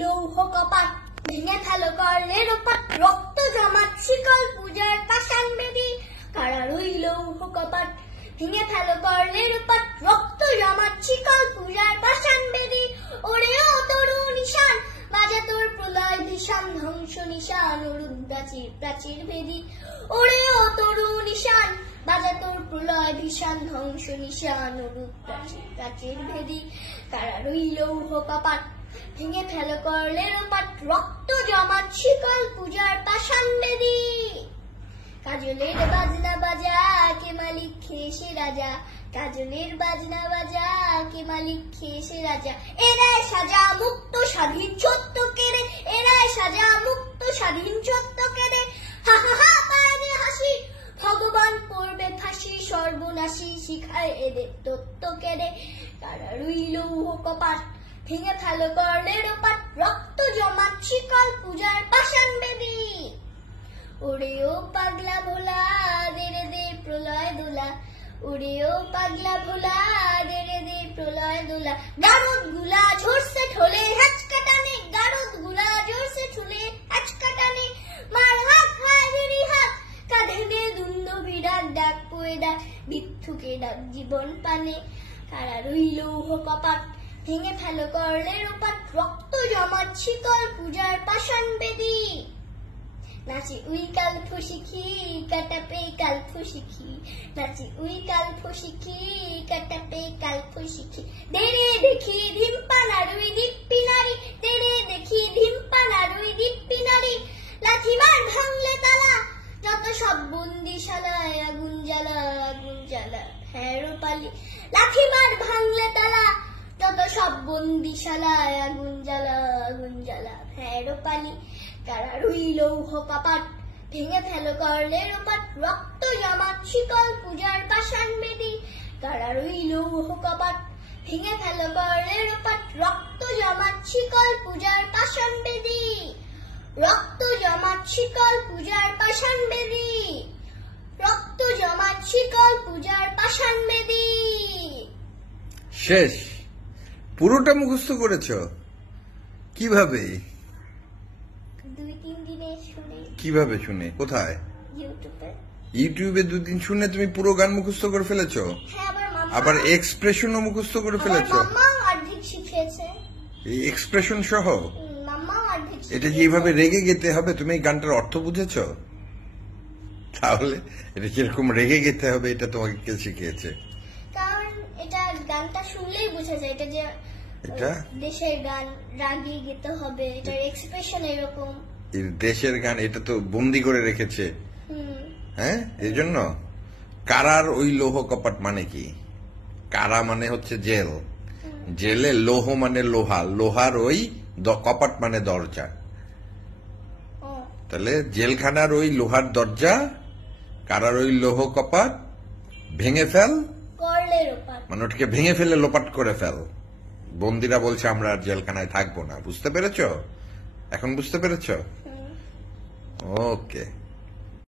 লৌহ কপাট ভেঙে ফেলো কর্ণের ওপাট রক্ত জমাট শিকল পূজার পাষাণ বেদী কারার ওই লৌহ কপাট ভেঙে ফেলো কর্ণের ওপাট রক্ত জমাট শিকল পূজার পাষাণ বেদী ওরে ও তরু নিশান বাজা তোর প্রলয় ভীষণ ধ্বংস নিশান অরুদ্রাচীর প্রাচীর ভেদী ওরে ও তরু নিশান বাজা তোর প্রলয় ভীষণ ধ্বংস নিশান অরুদ্রাচীর প্রাচীর ভেদী কারার ওই লৌহ কপাট ভেঙে ফেলো কর্ণের ওপাট রক্ত জমাট শিকল পূজার পাষাণ বেদী কাজলের বাজনা বাজা কে মালিক খেসে রাজা কাজলের বাজনা বাজা কে মালিক খেসে রাজা এরাই সাজা মুক্ত স্বাধীন সত্য কেড়ে এরাই সাজা মুক্ত স্বাধীন সত্য কেড়ে হা হা হা পায়ে হাসি ভগবান পড়বে ফাঁসি সর্বনাশী শিখায় এদের তত্ত্ব কেড়ে কারার ওই লৌহ কপাট ভেঙে ফেলো কর্ণের ওপাট রক্ত জমাট শিকল পূজার পাষাণ বেদী ওরে ও পাগলা ভোলা দে রে দে প্রলয় দোলা ওরে ও পাগলা ভোলা দে রে দে প্রলয় দোলা গারদ গুলা ঝরছে ঠোলে হ্যাচকা টানে গারদ গুলা ঝরছে ঠোলে হ্যাচকা টানে মার হাত হায় গিরি হাত কাঁধে নে দুন্দ বিরাট ডাক পোয়ে ডাক বিক্ষুকে ডাক জীবন পানে কারার ওই লৌহ কপাট ভেঙে ফেলো কর্ণের ওপাট রক্ত জমাট শিকল পূজার পাষাণ বেদী নাচি উই কাল ফুসিখি কাটাপে কাল ফুসিখি নাচি উই কাল ফুসিখি কাটাপে কাল ফুসিখি দেরে দেখি ধিম্পা নাড়ুই দিপ্পি নারী দেরে দেখি ধিম্পা নাড়ুই দিপ্পি নারী লাঠিমার ভাঙলে তালা যত সব বন্দিশালায় আগুন জ্বালা হ্যাঁ রূপালী লাঠিমার ভাঙলে তালা যত সব বন্দিশালায় আগুন জ্বালা হ্যাঁ রূপালী কারার ওই লৌহ কপাট ভেঙে ফেলো কর্ণের ওপাট রক্ত জমাট শিকল পূজার পাষাণ বেদী কারার ওই লৌহ কপাট ভেঙে ফেলো কর্ণের ওপাট রক্ত জমাট শিকল পূজার পাষাণ বেদী রক্ত জমাট শিকল পূজার পাষাণ বেদী রক্ত জমাট শিকল পূজার পাষাণ বেদী শেষ পুরোটা মুখস্থ করেছো কিভাবে 2-3 দিনে শুনে কিভাবে শুনে কোথায় ইউটিউবে 2 দিন শুনে তুমি পুরো গান মুখস্থ করে ফেলেছো হ্যাঁ আবার এক্সপ্রেশনও মুখস্থ করে ফেলেছো মাম্মা অর্ধেক শিখিয়েছে এই এক্সপ্রেশন সহ মাম্মা অর্ধেক এটা যে এইভাবে রেগে গেতে হবে তুমি এই গানটার অর্থ বুঝেছো তাহলে এটা কিরকম রেগে গেতে হবে এটা তোমাকে কে শিখিয়েছে কারণ এটা গানটা শুনলেই বোঝা যায় এটা যে এটা দেশের গান রাগিয়ে গেতে হবে এটার এক্সপ্রেশন এরকম দেশের গান এটা তো বন্দি করে রেখেছে হ্যাঁ এই জন্য কারার ওই লৌহ কপাট মানে কি কারা মানে হচ্ছে জেল জেলে লৌহ মানে লোহা লোহার ওই কপাট মানে দরজা তাহলে জেলখানার ওই লোহার দরজা কারার ওই লৌহ কপাট ভেঙে ফেল মানে ওটাকে ভেঙে ফেলে লোপাট করে ফেল বন্দিরা বলছে আমরা আর জেলখানায় থাকবো না বুঝতে পেরেছো এখন বুঝতে পেরেছো ওকে